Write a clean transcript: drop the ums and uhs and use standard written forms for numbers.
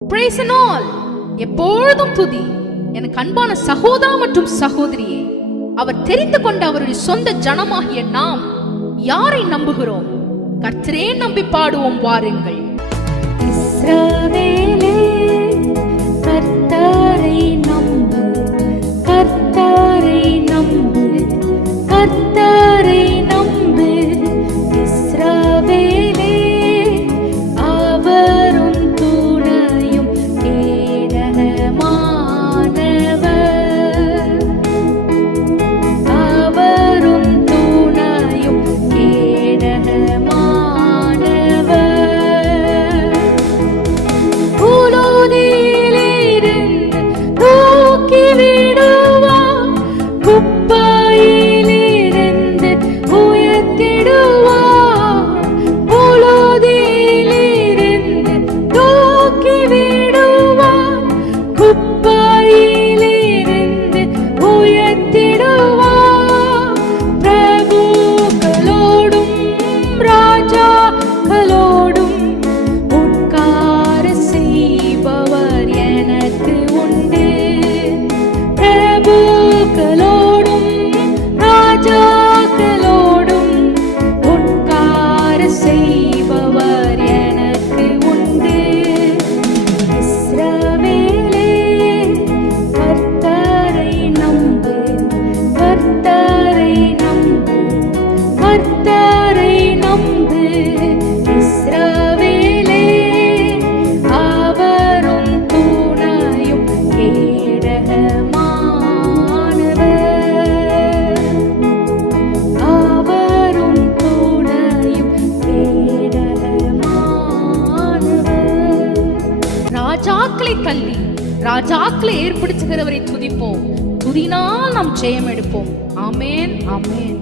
Praise and all. எப்பொழுதும் துதி. எனக்கு அன்பான சகோதரா மற்றும் சகோதரியே, அவர் தெரிந்து கொண்ட அவருடைய சொந்த ஜனமாகிய நாம் யாரை நம்புகிறோம்? கர்த்தரே நம்பி பாடுவோம் வாருங்கள். இஸ்ரவேலே கர்த்தரை நம்பு, கர்த்தரை நம்பு, கர்த்தரை நம்பு. இஸ்ரவேலே அவரும் துணையும் கேடகமானவர், அவரும் துணையும் கேடகமானவர். புலோதியிலிருந்து தூக்கி விடுவார், குப்பையிலிருந்து உயர்த்திடுவார். புலோதியிலிருந்து தூக்கி விடுவார், குப்பையிலிருந்து உயர்த்திடுவார். பிரபுக்களோடும் ராஜாக்களோடும் உட்கார செய்பவர் எனக்கு உண்டு. பிரபுக்களோடும் ராஜாக்களோடும் உட்கார செய்பவர் எனக்கு உண்டு. இஸ்ரவேலே கர்த்தரை நம்பு, கர்த்தரை நம்பு, கர்த்தரை நம்பு. இஸ்ரவேலே அவரும் துணையும் கேடகமானவர், அவரும் துணையும் கேடகமானவர். ராஜாக்களை தள்ளி ராஜாக்களை ஏற்படுத்துகிறவரை துதிப்போம். துதினால் நாம் ஜெயம் எடுப்போம். ஆமென், ஆமென்.